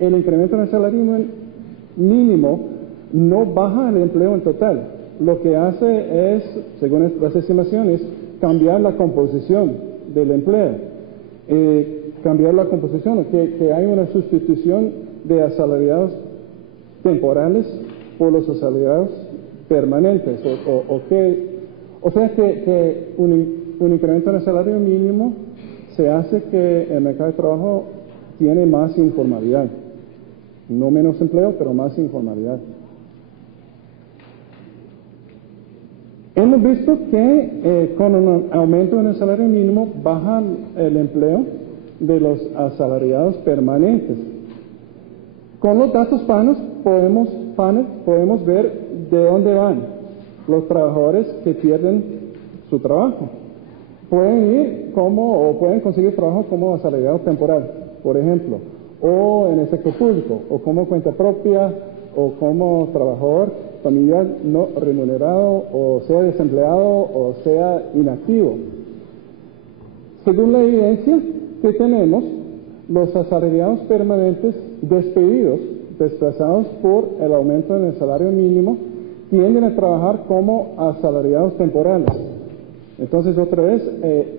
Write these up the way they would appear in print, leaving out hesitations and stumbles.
El incremento en el salario mínimo no baja el empleo en total. Lo que hace es, según las estimaciones, cambiar la composición del empleo. Cambiar la composición, que hay una sustitución de asalariados temporales por los asalariados permanentes. O sea que un incremento en el salario mínimo se hace que el mercado de trabajo tiene más informalidad. No menos empleo, pero más informalidad. Hemos visto que con un aumento en el salario mínimo baja el empleo de los asalariados permanentes. Con los datos PANES podemos ver de dónde van los trabajadores que pierden su trabajo. Pueden conseguir trabajo como asalariado temporal, por ejemplo, o en el sector público, o como cuenta propia, o como trabajador familiar no remunerado, o sea desempleado, o sea inactivo. Según la evidencia que tenemos, los asalariados permanentes desplazados por el aumento en el salario mínimo, tienden a trabajar como asalariados temporales. Entonces, otra vez,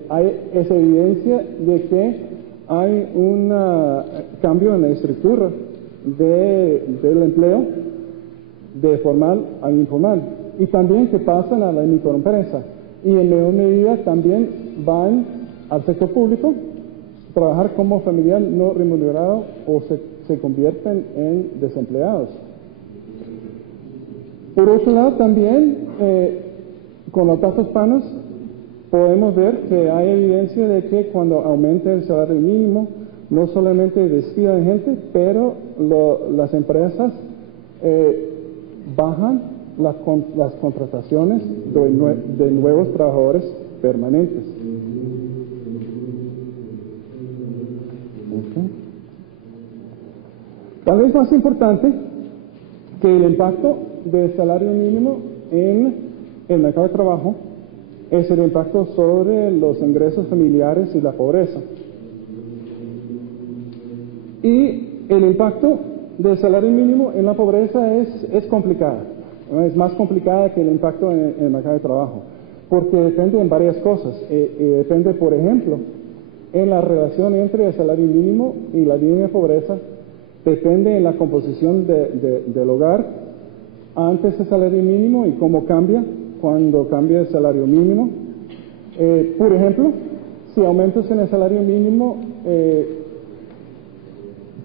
hay esa evidencia de que hay un cambio en la estructura del empleo de formal a informal, y también que pasan a la microempresa, y en menor medida también van al sector público, trabajar como familiar no remunerado, o se convierten en desempleados. Por otro lado, también con los datos PANES podemos ver que hay evidencia de que cuando aumenta el salario mínimo, no solamente despidan gente, pero las empresas bajan las contrataciones de nuevos trabajadores permanentes. Okay. Tal vez más importante que el impacto del salario mínimo en el mercado de trabajo es el impacto sobre los ingresos familiares y la pobreza. Y el impacto del salario mínimo en la pobreza es complicada, ¿no? Es más complicada que el impacto en el mercado de trabajo, porque depende en varias cosas. Depende, por ejemplo, en la relación entre el salario mínimo y la línea de pobreza, depende en la composición del hogar antes del salario mínimo y cómo cambia cuando cambia el salario mínimo. Por ejemplo, si aumentos en el salario mínimo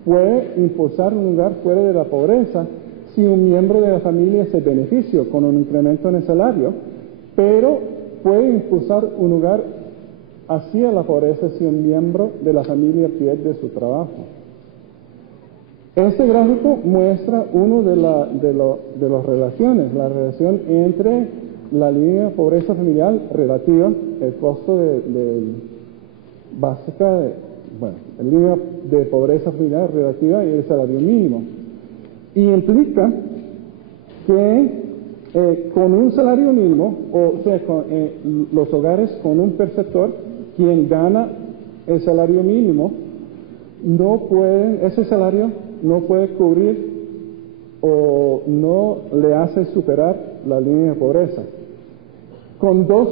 puede impulsar un hogar fuera de la pobreza si un miembro de la familia se beneficia con un incremento en el salario, pero puede impulsar un hogar hacia la pobreza si un miembro de la familia pierde su trabajo. Este gráfico muestra uno de las relaciones, la relación entre la línea de pobreza familiar relativa, el costo básica, la línea de pobreza familiar relativa y el salario mínimo. Y implica que con un salario mínimo, o sea, los hogares con un perceptor, quien gana el salario mínimo, ese salario no puede cubrir o no le hace superar la línea de pobreza. Con dos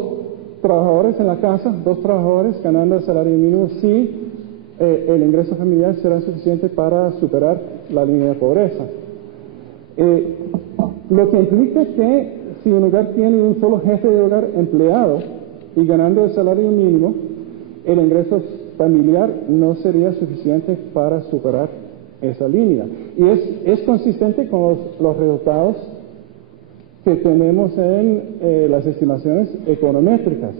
trabajadores en la casa, dos trabajadores ganando el salario mínimo, sí, el ingreso familiar será suficiente para superar la línea de pobreza. Lo que implica que si un hogar tiene un solo jefe de hogar empleado y ganando el salario mínimo, el ingreso familiar no sería suficiente para superar esa línea. Y es consistente con los resultados que tenemos en las estimaciones econométricas,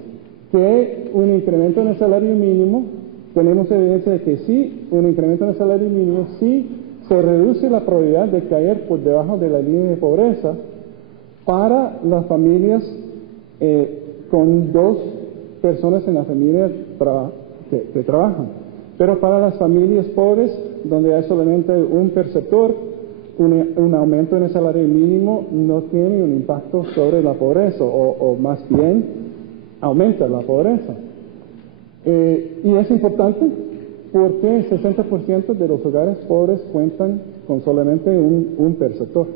que un incremento en el salario mínimo, tenemos evidencia de que sí, un incremento en el salario mínimo sí se reduce la probabilidad de caer por debajo de la línea de pobreza para las familias con dos personas en la familia que trabajan. Pero para las familias pobres, donde hay solamente un perceptor, un aumento en el salario mínimo no tiene un impacto sobre la pobreza, o más bien aumenta la pobreza. Y es importante ¿por qué 60% de los hogares pobres cuentan con solamente un perceptor?